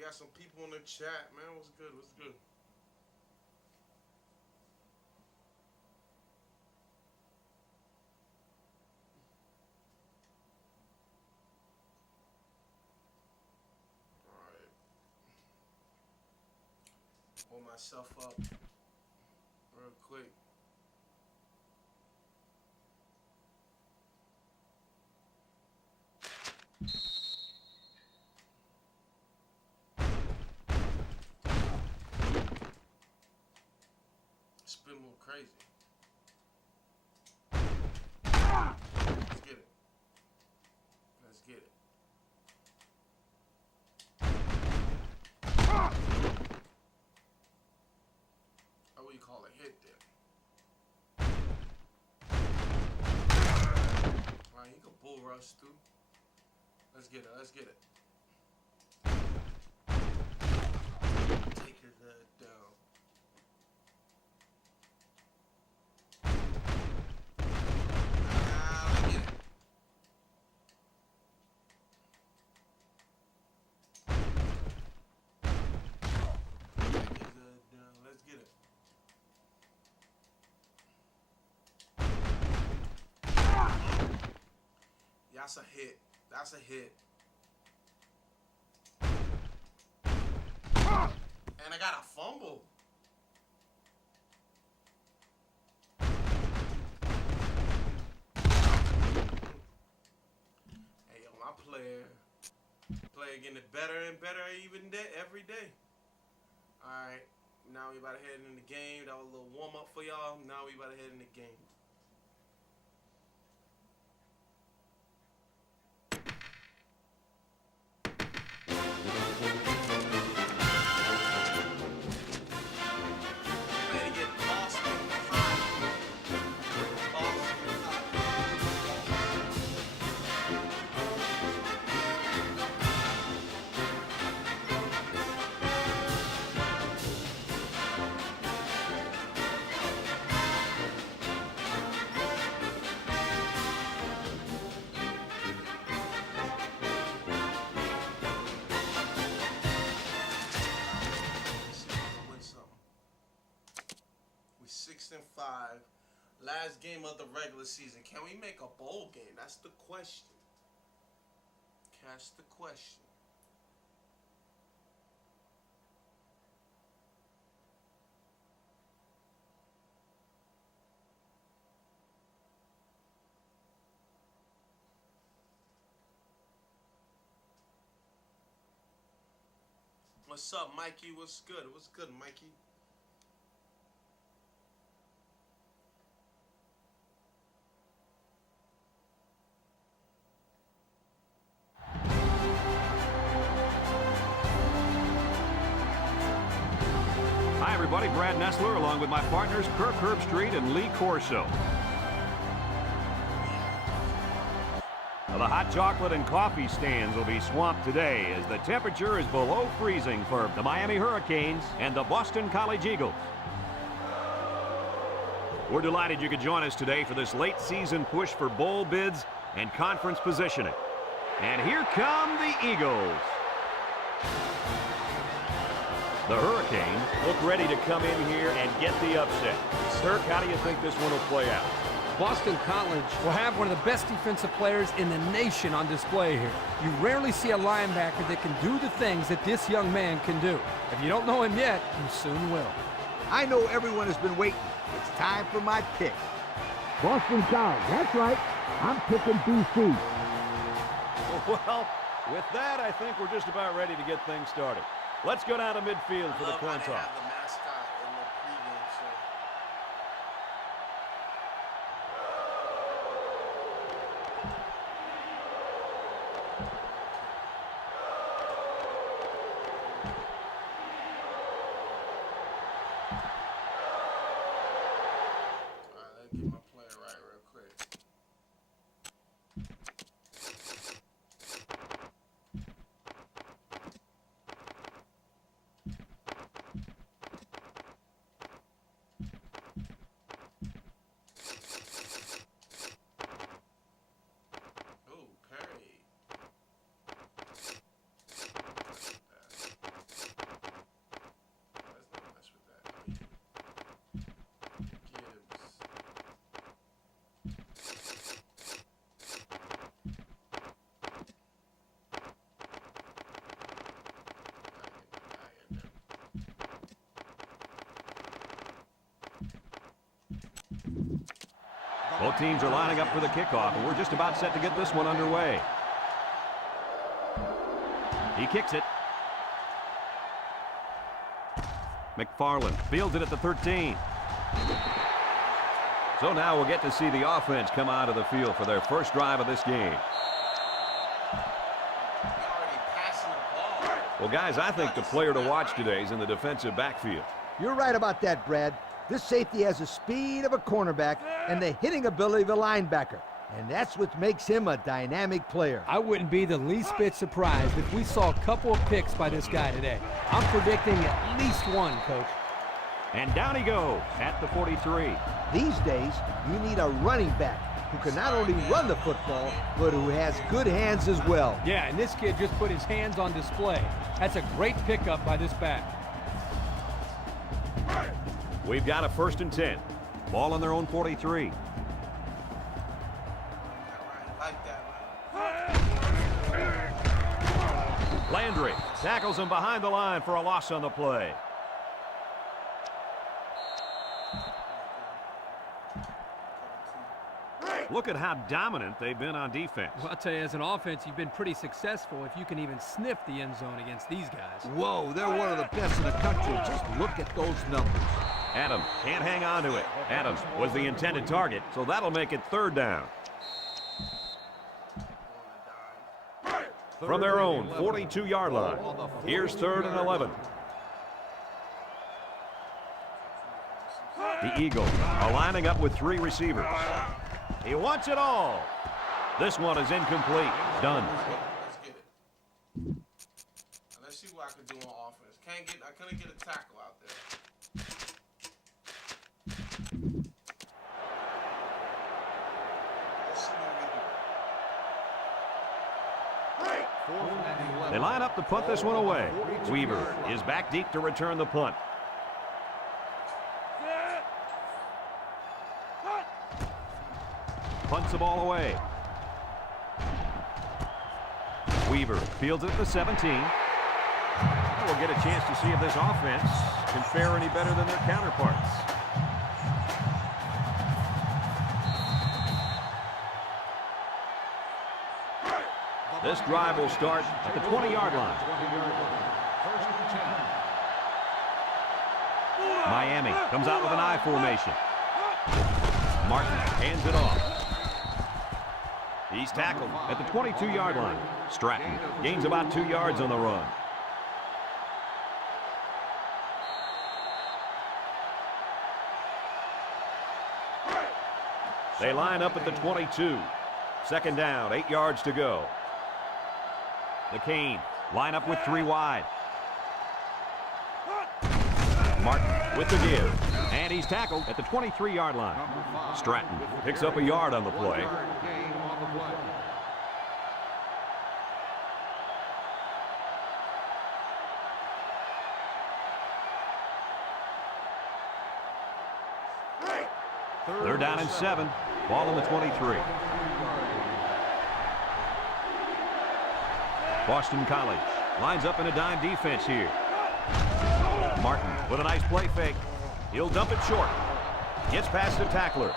We got some people in the chat, man. What's good? What's good? All right. Pull myself up real quick. It's been more crazy. Let's get it. Let's get it. Oh, what you call it? Hit there. All right, he can bull rush through. Let's get it. Let's get it. Take his head down. Let's get it. Take his head down. Let's get it. That's a hit. That's a hit. And I got a fumble. Hey, yo, my player getting better and better every day. All right, now we about to head in the game. That was a little warm up for y'all. Now we about to head in the game. We 6-5. Last game of the regular season. Can we make a bowl game? That's the question. That's the question. What's up, Mikey? What's good? What's good, Mikey? Hi, everybody. Brad Nessler, along with my partners, Kirk Herbstreit and Lee Corso. The hot chocolate and coffee stands will be swamped today as the temperature is below freezing for the Miami Hurricanes and the Boston College Eagles. We're delighted you could join us today for this late season push for bowl bids and conference positioning. And here come the Eagles. The Hurricanes look ready to come in here and get the upset. Kirk, how do you think this one will play out? Boston College will have one of the best defensive players in the nation on display here. You rarely see a linebacker that can do the things that this young man can do. If you don't know him yet, you soon will. I know everyone has been waiting. It's time for my pick. Boston College, that's right. I'm picking BC. Well, with that, I think we're just about ready to get things started. Let's go down to midfield for the coin toss. The mascot in the pregame show. All right, let's get my player right real quick. Both teams are lining up for the kickoff, and we're just about set to get this one underway. He kicks it. McFarland fields it at the 13. So now we'll get to see the offense come out of the field for their first drive of this game. Well, guys, I think the player to watch today is in the defensive backfield. You're right about that, Brad. This safety has the speed of a cornerback and the hitting ability of a linebacker. And that's what makes him a dynamic player. I wouldn't be the least bit surprised if we saw a couple of picks by this guy today. I'm predicting at least one, Coach. And down he goes at the 43. These days, you need a running back who can not only run the football, but who has good hands as well. Yeah, and this kid just put his hands on display. That's a great pickup by this back. We've got a 1st and 10. Ball on their own 43. Landry tackles him behind the line for a loss on the play. Look at how dominant they've been on defense. Well, I'll tell you, as an offense, you've been pretty successful if you can even sniff the end zone against these guys. Whoa, they're one of the best in the country. Just look at those numbers. Adams can't hang on to it. Adams was the intended target, so that'll make it 3rd down. From their own 42-yard line, here's 3rd and 11. The Eagles are lining up with 3 receivers. He wants it all. This one is incomplete. Done. Let's get it. Let's see what I can do on offense. I couldn't get a tackle out there. Let's see what we do. They line up to punt this one away. Weaver is back deep to return the punt. Punts the ball away. Weaver fields it at the 17. We'll get a chance to see if this offense can fare any better than their counterparts. This drive will start at the 20-yard line. Miami comes out with an I formation. Martin hands it off. He's tackled at the 22-yard line. Stratton gains about 2 yards on the run. They line up at the 22. 2nd down, 8 yards to go. The Canes line up with 3 wide. Martin with the give. And he's tackled at the 23-yard line. Stratton picks up a yard on the play. They're down in 7. Ball on the 23. Boston College lines up in a dime defense here. Martin with a nice play fake. He'll dump it short. Gets past the tackler.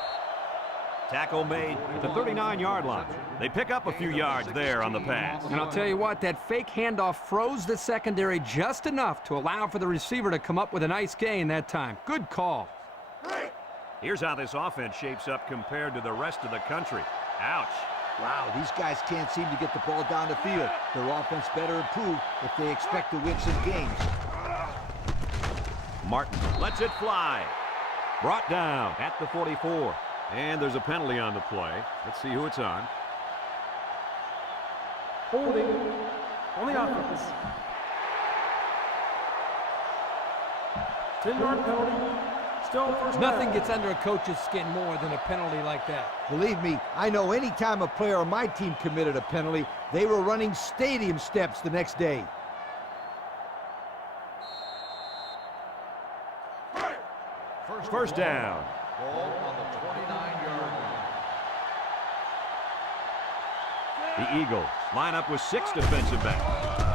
Tackle made at the 39-yard line. They pick up a few yards there on the pass. And I'll tell you what, that fake handoff froze the secondary just enough to allow for the receiver to come up with a nice gain that time. Good call. Here's how this offense shapes up compared to the rest of the country. Ouch. Wow, these guys can't seem to get the ball down the field. Their offense better improve if they expect to win some games. Martin lets it fly. Brought down at the 44. And there's a penalty on the play. Let's see who it's on. Holding on the offense. 10-yard penalty. Still first Nothing down. gets under a coach's skin more than a penalty like that. Believe me, I know any time a player on my team committed a penalty, they were running stadium steps the next day. First down. Ball on the 29-yard line. The Eagles line up with 6 defensive backs.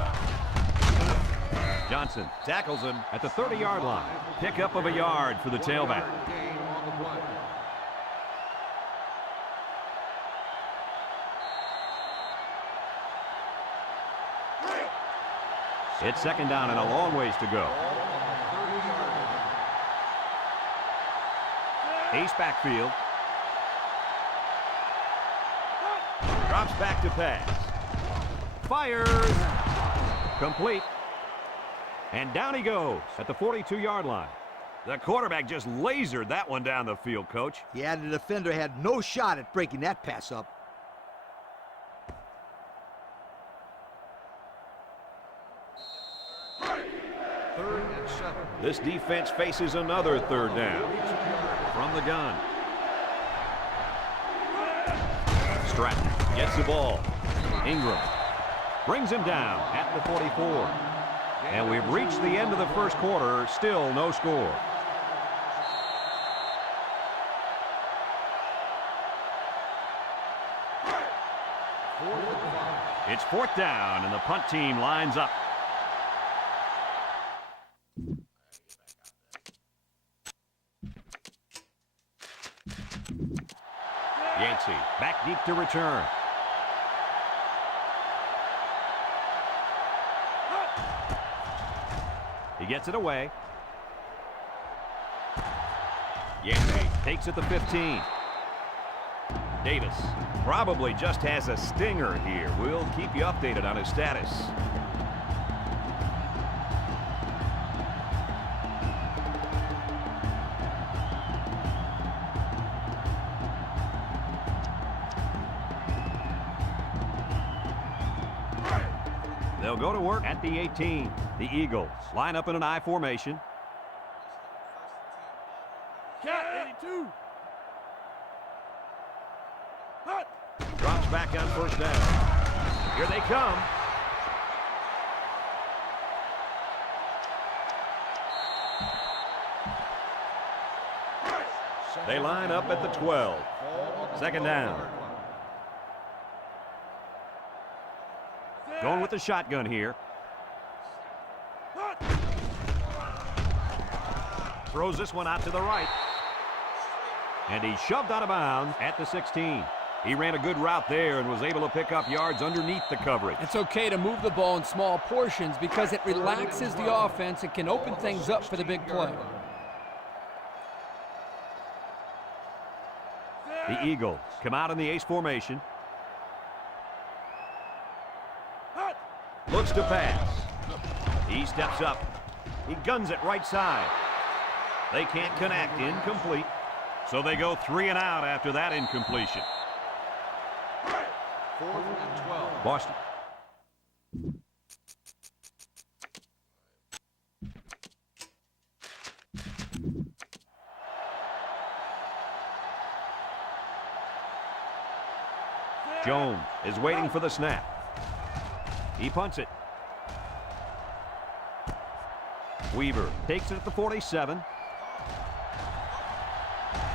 Johnson tackles him at the 30-yard line. Pickup of a yard for the tailback. Gain on the play. It's second down and a long ways to go. Ace backfield. Drops back to pass. Fires. Complete. And down he goes at the 42-yard line. The quarterback just lasered that one down the field, Coach. Yeah, the defender had no shot at breaking that pass up. Third and 7. This defense faces another third down from the gun. Stratton gets the ball. Ingram brings him down at the 44. And we've reached the end of the first quarter, still no score. It's fourth down, and the punt team lines up. Yancey back deep to return. He gets it away. Yancey takes it to 15. Davis probably just has a stinger here. We'll keep you updated on his status. They'll go to work at the 18. The Eagles line up in an I formation. Cat 82. Drops back on first down. Here they come. They line up at the 12. Second down. Going with the shotgun here. Throws this one out to the right. And he's shoved out of bounds at the 16. He ran a good route there and was able to pick up yards underneath the coverage. It's okay to move the ball in small portions because it relaxes the offense and can open things up for the big play. The Eagles come out in the ace formation. Looks to pass. He steps up. He guns it right side. They can't connect. Incomplete. So they go 3 and out after that incompletion. 4th and 12. Boston. Jones is waiting for the snap. He punts it. Weaver takes it at the 47.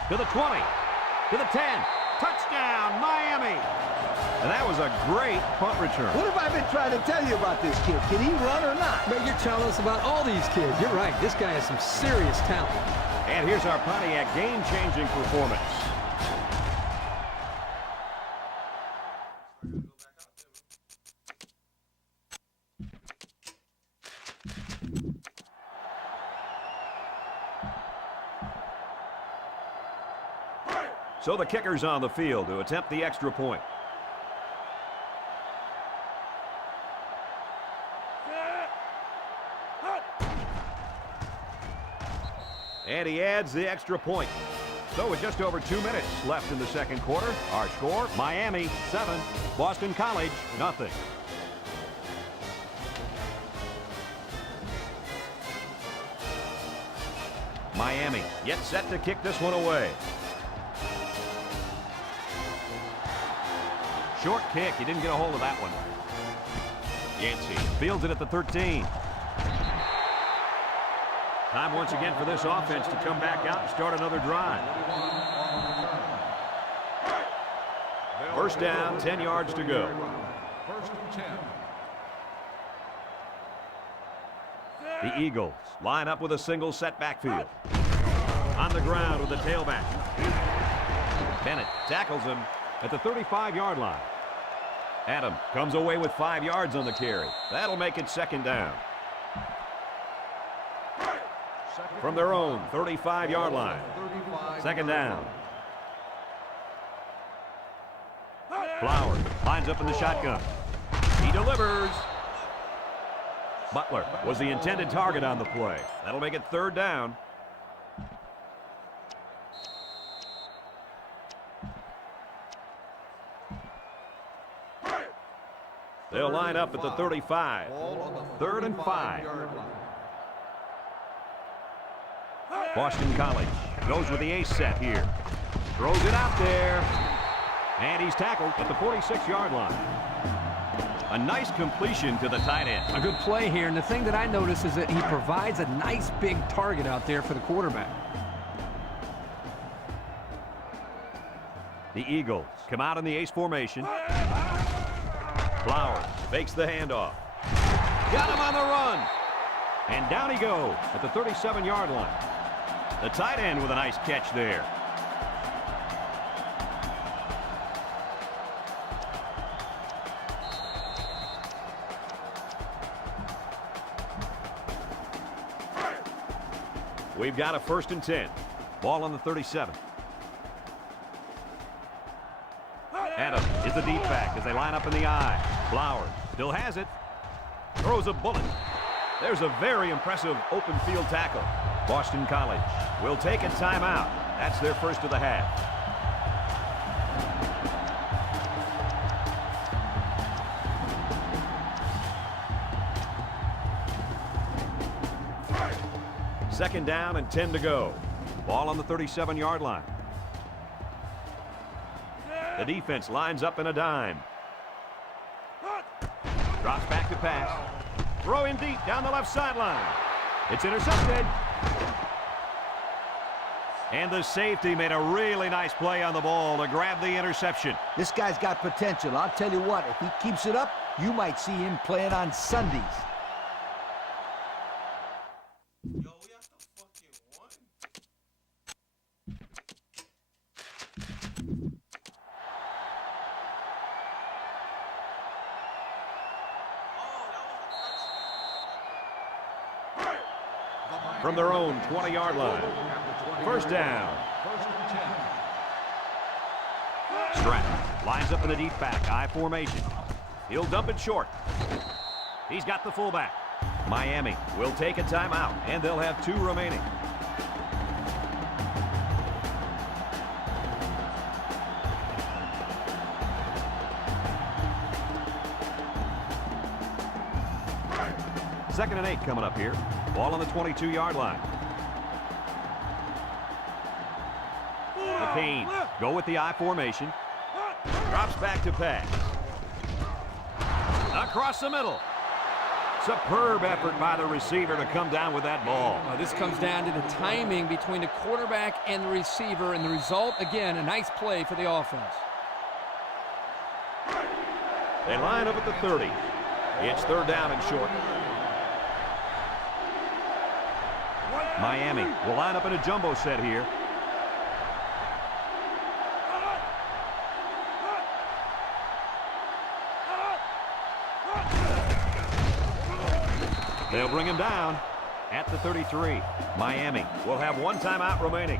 To the 20. To the 10. Touchdown, Miami. And that was a great punt return. What have I been trying to tell you about this kid? Can he run or not? But you're telling us about all these kids. You're right. This guy has some serious talent. And here's our Pontiac game-changing performance. So the kicker's on the field to attempt the extra point. And he adds the extra point. So with just over 2 minutes left in the second quarter, our score, Miami 7, Boston College nothing. Miami yet set to kick this one away. Short kick. He didn't get a hold of that one. Yancey fields it at the 13. Time once again for this offense to come back out and start another drive. First down, 10 yards to go. 1st and 10. The Eagles line up with a single set backfield. On the ground with the tailback. Bennett tackles him at the 35-yard line. Adam comes away with 5 yards on the carry. That'll make it 2nd down. From their own 35-yard line. 2nd down. Flowers lines up in the shotgun. He delivers. Butler was the intended target on the play. That'll make it 3rd down. They'll line up at the 35. 3rd and 5. Boston College goes with the ace set here. Throws it out there. And he's tackled at the 46-yard line. A nice completion to the tight end. A good play here, and the thing that I notice is that he provides a nice big target out there for the quarterback. The Eagles come out in the ace formation. Flowers fakes the handoff. Got him on the run. And down he goes at the 37-yard line. The tight end with a nice catch there. We've got a 1st and 10. Ball on the 37. Adam is the deep back as they line up in the I. Flowers still has it. Throws a bullet. There's a very impressive open field tackle. Boston College will take a timeout. That's their first of the half. Second down and 10 to go. Ball on the 37-yard line. The defense lines up in a dime. Drops back to pass. Throw in deep down the left sideline. It's intercepted. And the safety made a really nice play on the ball to grab the interception. This guy's got potential. I'll tell you what, if he keeps it up, you might see him playing on Sundays. Yo, we have to fucking won. From their own 20-yard line. 1st down. Stratton lines up in the deep back, I formation. He'll dump it short. He's got the fullback. Miami will take a timeout, and they'll have 2 remaining. Second and 8 coming up here. Ball on the 22-yard line. The Canes go with the I formation. Drops back to pass. Across the middle. Superb effort by the receiver to come down with that ball. This comes down to the timing between the quarterback and the receiver, and the result, again, a nice play for the offense. They line up at the 30. It's 3rd down and short. Miami will line up in a jumbo set here. They'll bring him down at the 33. Miami will have 1 timeout remaining.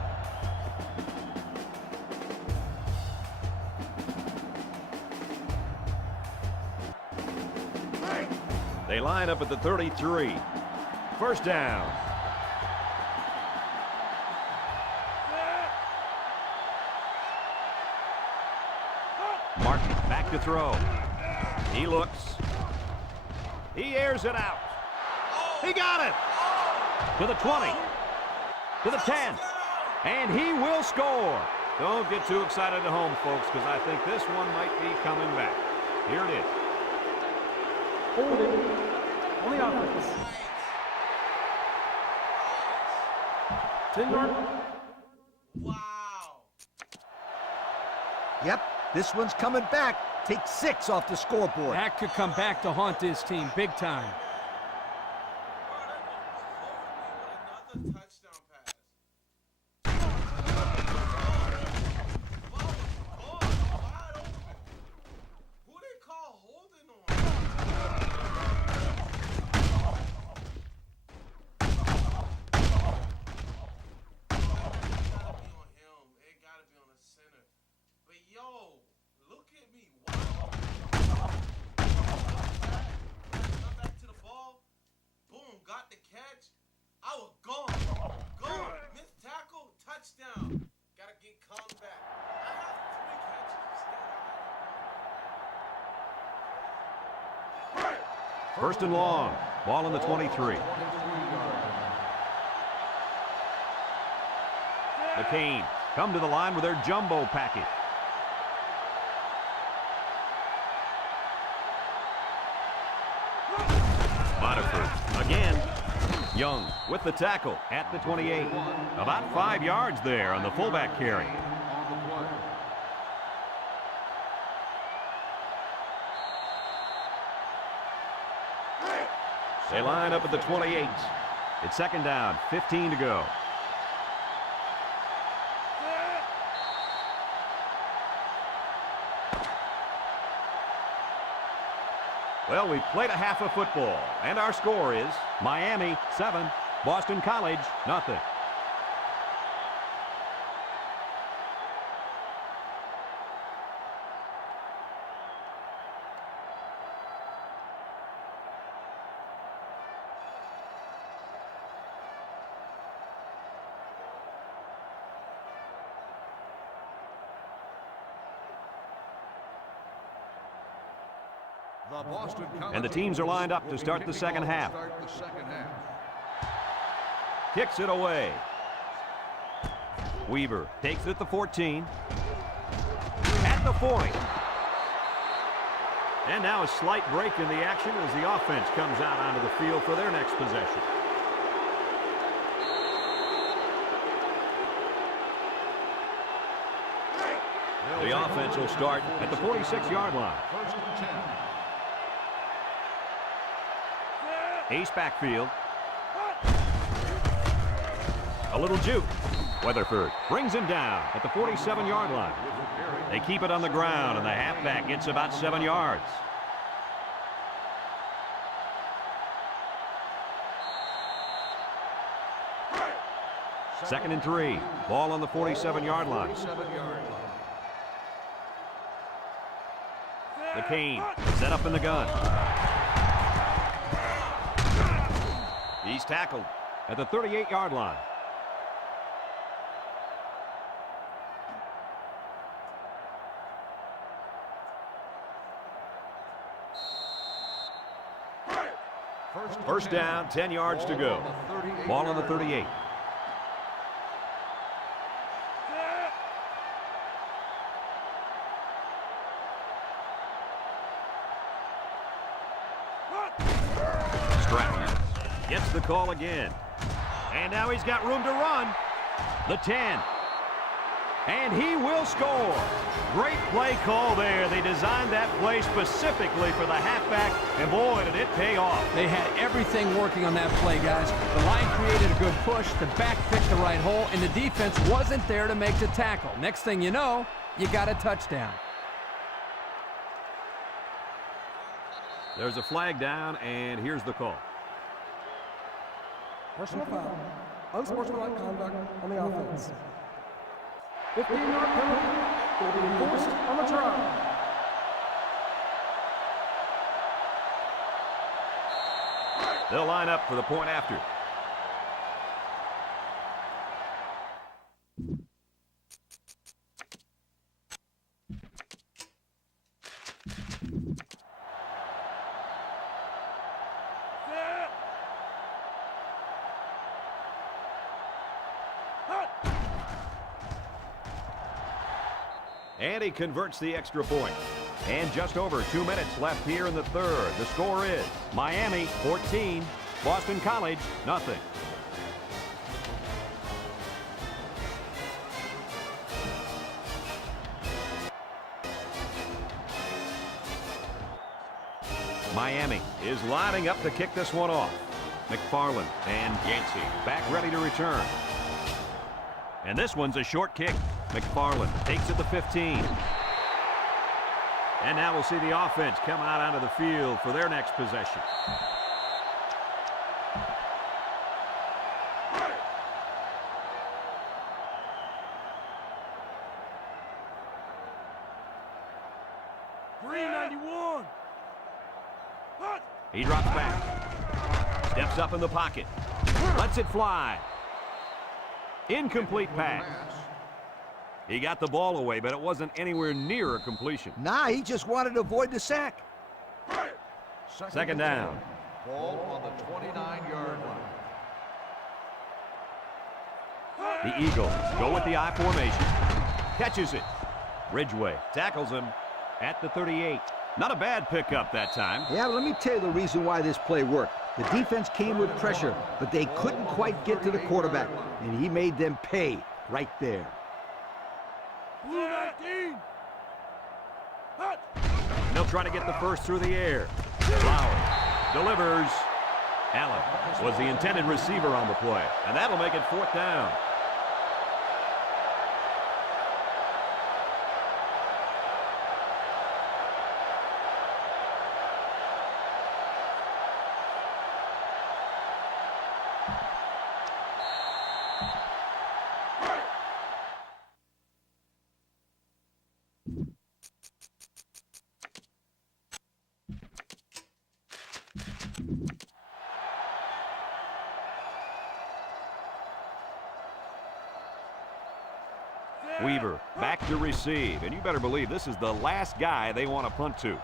They line up at the 33. 1st down. Martin back to throw. He looks. He airs it out. He got it. To the 20. To the 10. And he will score. Don't get too excited at home, folks, because I think this one might be coming back. Here it is. Holding on the offense. 10-yard. Wow. Yep, this one's coming back. Take 6 off the scoreboard. That could come back to haunt this team big time. Another touchdown pass. Who they call First and long. Ball on the 23. The Canes come to the line with their jumbo package. Moniford again. Young with the tackle at the 28. About 5 yards there on the fullback carry. They line up at the 28. It's second down, 15 to go. Well, we've played a half of football, and our score is Miami 7, Boston College nothing. And the teams are lined up to start the second half. Kicks it away. Weaver takes it at the 14. At the 40. And now a slight break in the action as the offense comes out onto the field for their next possession. The offense will start at the 46-yard line. First and 10. Ace backfield. A little juke. Weatherford brings him down at the 47-yard line. They keep it on the ground, and the halfback gets about 7 yards. Second and 3. Ball on the 47-yard line. The Cane set up in the gun. He's tackled at the 38-yard line. First down, 10 yards to go. Ball on the 38. Gets the call again. And now he's got room to run. The 10. And he will score. Great play call there. They designed that play specifically for the halfback, and boy, did it pay off. They had everything working on that play, guys. The line created a good push, the back picked the right hole, and the defense wasn't there to make the tackle. Next thing you know, you got a touchdown. There's a flag down, and here's the call. Personal foul. Unsportsmanlike conduct on the offense. 15-yard penalty will be enforced on the try. They'll line up for the point after. And he converts the extra point. And just over 2 minutes left here in the third. The score is Miami 14, Boston College nothing. Miami is lining up to kick this one off. McFarland and Yancey back ready to return. And this one's a short kick. McFarland takes it to 15. And now we'll see the offense come out onto the field for their next possession. He drops back. Steps up in the pocket. Lets it fly. Incomplete pass. He got the ball away, but it wasn't anywhere near a completion. Nah, he just wanted to avoid the sack. Second down. Ball on the 29-yard line. The Eagles go with the I formation. Catches it. Ridgeway tackles him at the 38. Not a bad pickup that time. Yeah, but let me tell you the reason why this play worked. The defense came with pressure, but they couldn't quite get to the quarterback, and he made them pay right there. They'll try to get the first through the air. Flowers delivers. Allen was the intended receiver on the play, and that'll make it 4th down. Weaver back to receive, and you better believe this is the last guy they want to punt to.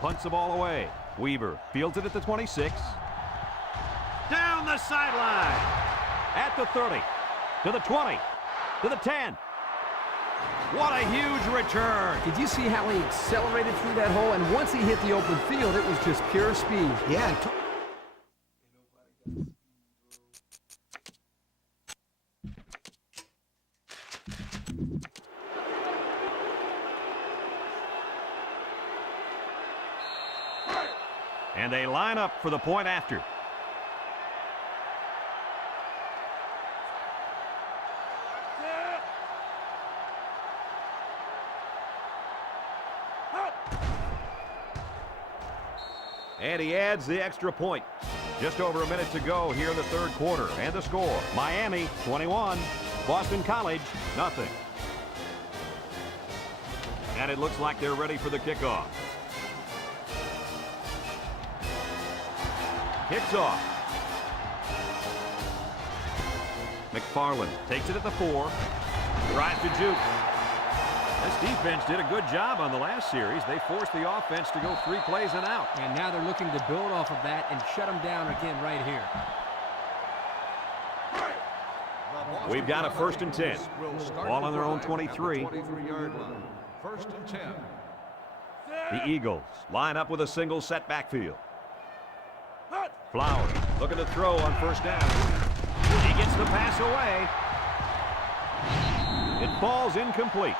Punts the ball away. Weaver fields it at the 26. Down the sideline. At the 30. To the 20. To the 10. What a huge return. Did you see how he accelerated through that hole? And once he hit the open field, it was just pure speed. Yeah. And they line up for the point after. And he adds the extra point. Just over a minute to go here in the 3rd quarter. And the score, Miami 21, Boston College nothing. And it looks like they're ready for the kickoff. Kicks off. McFarland takes it at the 4. Tries to juke. This defense did a good job on the last series. They forced the offense to go 3 plays and out. And now they're looking to build off of that and shut them down again right here. We've got a 1st and 10. Ball on their own 23. 23-yard line. 1st and 10. The Eagles line up with a single set backfield. Flowers looking to throw on 1st down. He gets the pass away. It falls incomplete.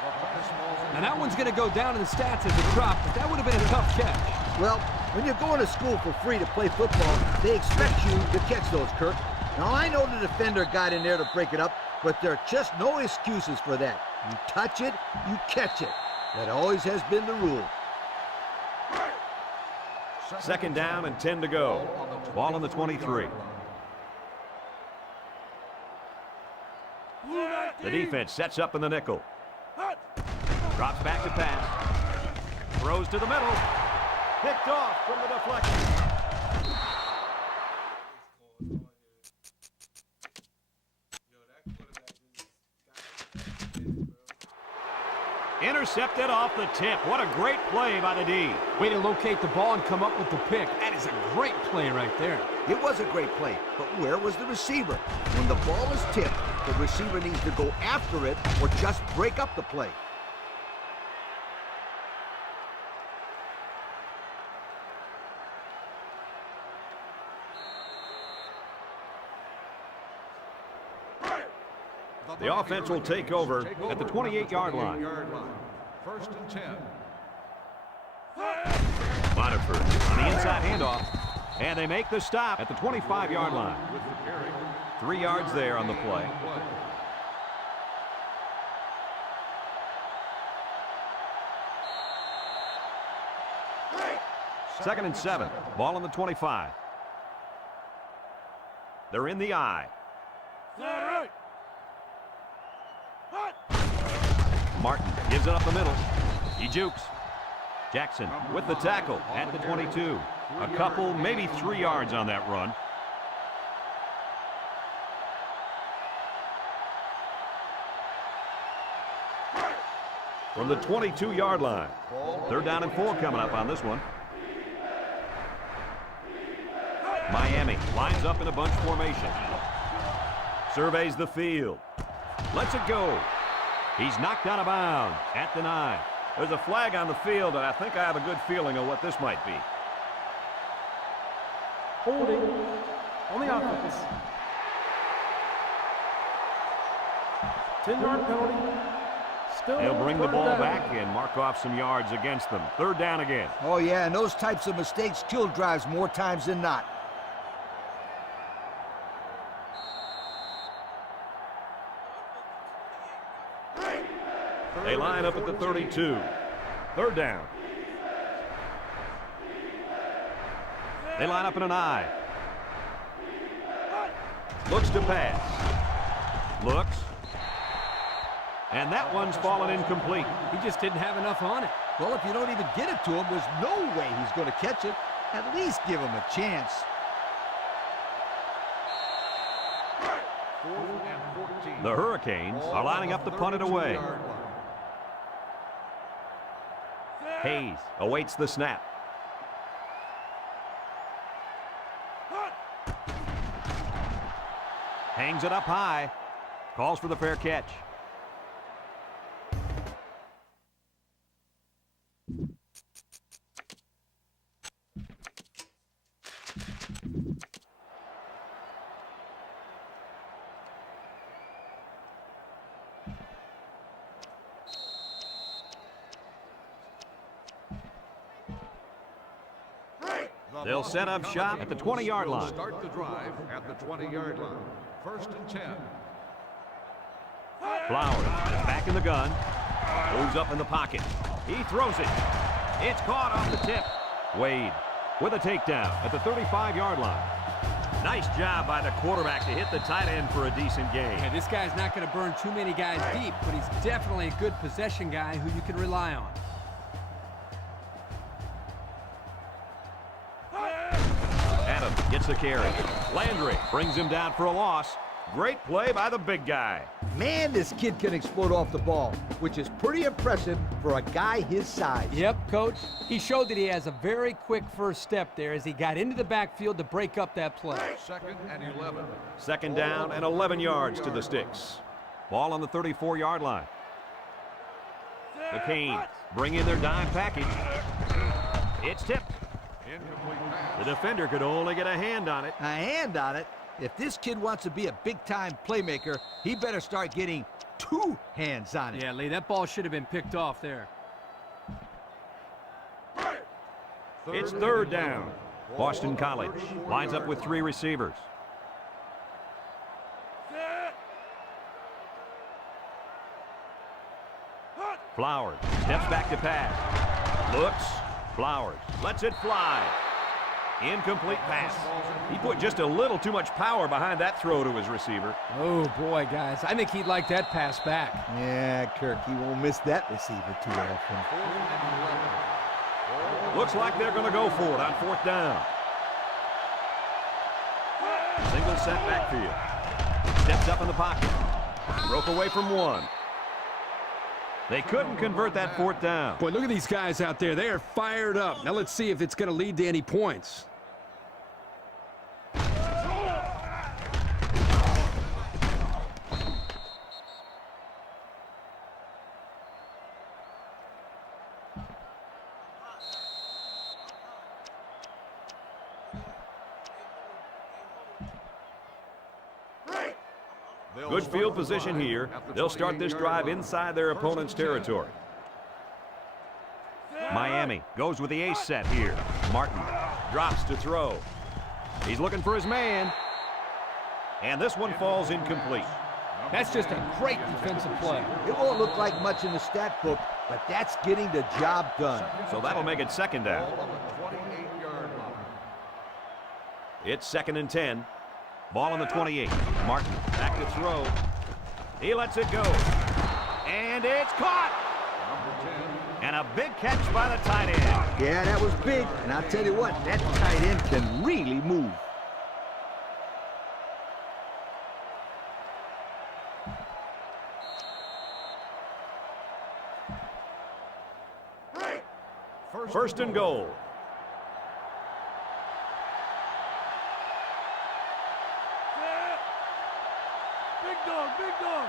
Now that one's going to go down in the stats as a drop, but that would have been a tough catch. Well, when you're going to school for free to play football, they expect you to catch those, Kirk. Now, I know the defender got in there to break it up, but there are just no excuses for that. You touch it, you catch it. That always has been the rule. 2nd down and 10 to go. Ball on the 23. The defense sets up in the nickel. Drops back to pass. Throws to the middle. Picked off from the deflection. Intercepted off the tip. What a great play by the D. Way to locate the ball and come up with the pick. That is a great play right there. It was a great play, but where was the receiver? When the ball is tipped, the receiver needs to go after it or just break up the play. The offense will take over at the 28-yard line. 1st and 10. Moniford on the inside handoff. And they make the stop at the 25-yard line. 3 yards there on the play. Second and 7. Ball on the 25. They're in the eye. Martin gives it up the middle. He jukes. Jackson with the tackle at the 22. A couple, maybe 3 yards on that run. From the 22-yard line. 3rd down and 4 coming up on this one. Miami lines up in a bunch formation. Surveys the field. Lets it go. He's knocked out of bounds at the 9. There's a flag on the field, and I think I have a good feeling of what this might be. Holding on the offense. 10-yard penalty. Still He'll bring the third ball down. back and mark off some yards against them. 3rd down again. Oh, yeah, and those types of mistakes kill drives more times than not. They line up at the 32. 3rd down. They line up in an I. Looks to pass. Looks. And that one's fallen incomplete. He just didn't have enough on it. Well, if you don't even get it to him, there's no way he's going to catch it. At least give him a chance. 4th and 14. The Hurricanes are lining up to punt it away. Hayes awaits the snap. Hangs it up high. Calls for the fair catch. They'll set up shop at the 20-yard line. Start the drive at the 20-yard line. 1st and 10. Flowers is back in the gun. Moves up in the pocket. He throws it. It's caught off the tip. Wade with a takedown at the 35-yard line. Nice job by the quarterback to hit the tight end for a decent gain. Yeah, this guy's not going to burn too many guys deep, but he's definitely a good possession guy who you can rely on. Adams gets the carry. Landry brings him down for a loss. Great play by the big guy. Man, this kid can explode off the ball, which is pretty impressive for a guy his size. Yep, Coach. He showed that he has a very quick first step there as he got into the backfield to break up that play. 2nd and 11. 2nd down and 11 yards to the sticks. Ball on the 34-yard line. The Canes bring in their dime package. It's tipped. Incomplete pass. The defender could only get a hand on it. A hand on it. If this kid wants to be a big-time playmaker, he better start getting 2 hands on it. Yeah, Lee, that ball should have been picked off there. It's 3rd down. Boston College lines up with 3 receivers. Flowers steps back to pass. Looks. Flowers lets it fly. Incomplete pass. He put just a little too much power behind that throw to his receiver. Oh, boy, guys. I think he'd like that pass back. Yeah, Kirk, he won't miss that receiver too often. 4th and 11. Looks like they're going to go for it on 4th down. Single set backfield. Steps up in the pocket. Broke away from 1. They couldn't convert that 4th down. Boy, look at these guys out there. They are fired up. Now let's see if it's going to lead to any points. Good field position here. They'll start this drive inside their opponent's territory. Miami goes with the ace set here. Martin drops to throw. He's looking for his man. And this one falls incomplete. That's just a great defensive play. It won't look like much in the stat book, but that's getting the job done. So that'll make it 2nd down. Ball on the 28-yard line. It's 2nd and 10. Ball on the 28. Martin back to throw. He lets it go. And it's caught. And a big catch by the tight end. Yeah, that was big, and I'll tell you what, that tight end can really move. First and goal. Big dog, big dog.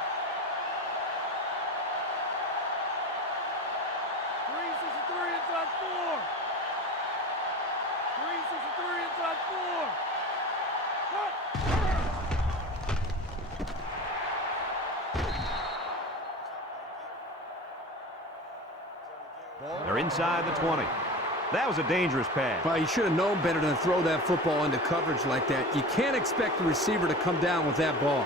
363 inside 4. 363 inside 4. Cut. They're inside the 20. That was a dangerous pass. Well, you should have known better than to throw that football into coverage like that. You can't expect the receiver to come down with that ball.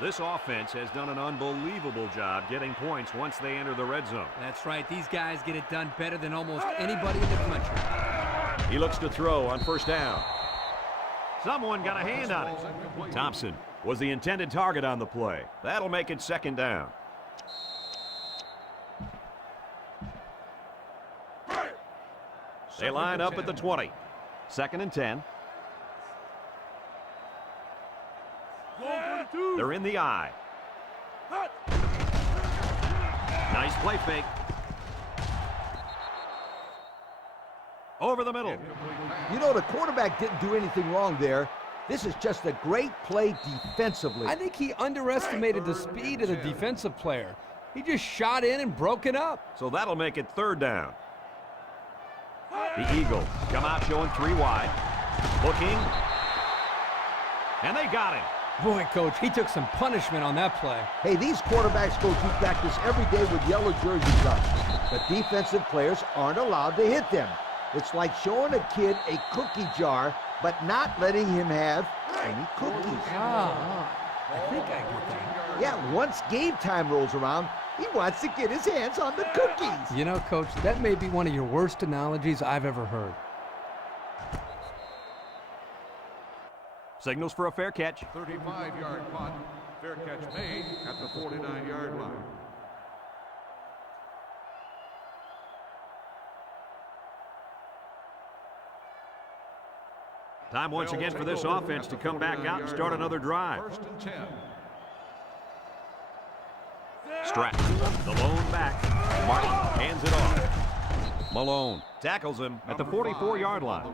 This offense has done an unbelievable job getting points once they enter the red zone. That's right. These guys get it done better than almost anybody in the country. He looks to throw on first down. Someone got a hand on it. Thompson was the intended target on the play. That'll make it second down. They line up at the 20. Second and 10. They're in the eye. Nice play fake. Over the middle. You know, the quarterback didn't do anything wrong there. This is just a great play defensively. I think he underestimated the speed of the defensive player. He just shot in and broke it up. So that'll make it third down. The Eagles come out showing 3 wide. Looking. And they got him. Boy, Coach, he took some punishment on that play. Hey, these quarterbacks go through practice every day with yellow jerseys on. But defensive players aren't allowed to hit them. It's like showing a kid a cookie jar, but not letting him have any cookies. I think I get that. Yeah, once game time rolls around, he wants to get his hands on the cookies. You know, Coach, that may be one of your worst analogies I've ever heard. Signals for a fair catch. 35-yard punt. Fair catch made at the 49-yard line. Time once again for this offense to come back out and start another drive. First and 10. Stratton, the lone back. Martin hands it off. Malone tackles him at the 44-yard line.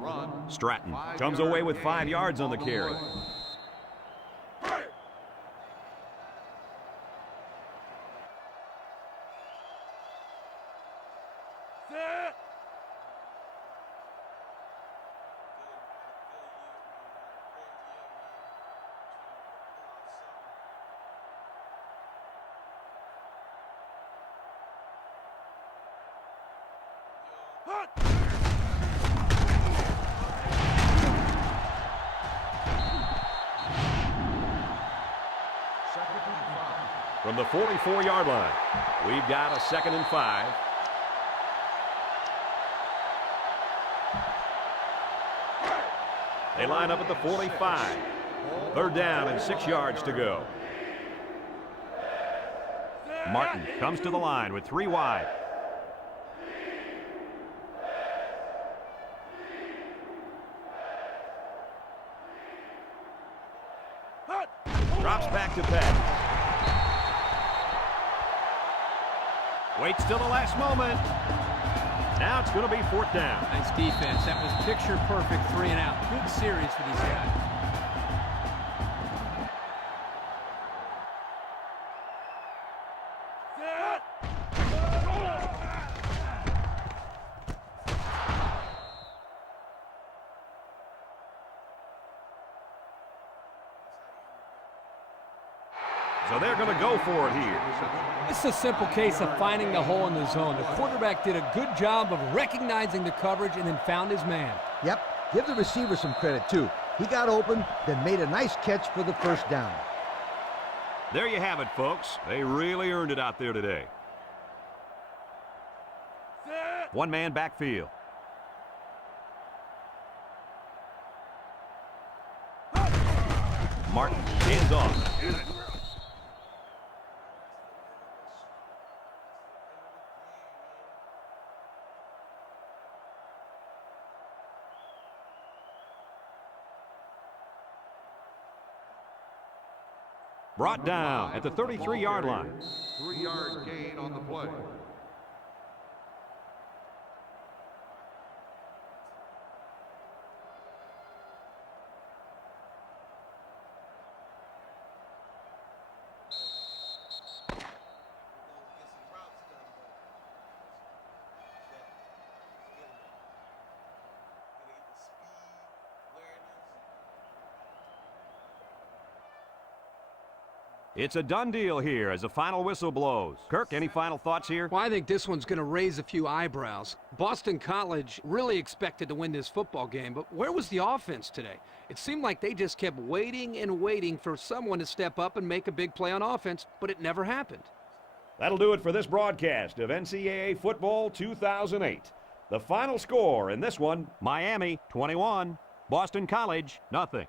Stratton comes away with 5 yards on the carry. From the 44-yard line, we've got a 2nd and 5. They line up at the 45. Third down and 6 yards to go. Martin comes to the line with 3 wide. Drops back to pass. Waits till the last moment. Now it's going to be 4th down. Nice defense. That was picture perfect 3 and out. Good series for these guys. So they're going to go for it here. It's a simple case of finding the hole in the zone. The quarterback did a good job of recognizing the coverage and then found his man. Yep, give the receiver some credit too. He got open, then made a nice catch for the first down. There you have it, folks. They really earned it out there today. One-man backfield. Martin, hands off. Brought down at the 33-yard line. 3-yard gain on the play. It's a done deal here as the final whistle blows. Kirk, any final thoughts here? Well, I think this one's going to raise a few eyebrows. Boston College really expected to win this football game, but where was the offense today? It seemed like they just kept waiting and waiting for someone to step up and make a big play on offense, but it never happened. That'll do it for this broadcast of NCAA Football 2008. The final score in this one, Miami 21, Boston College 0.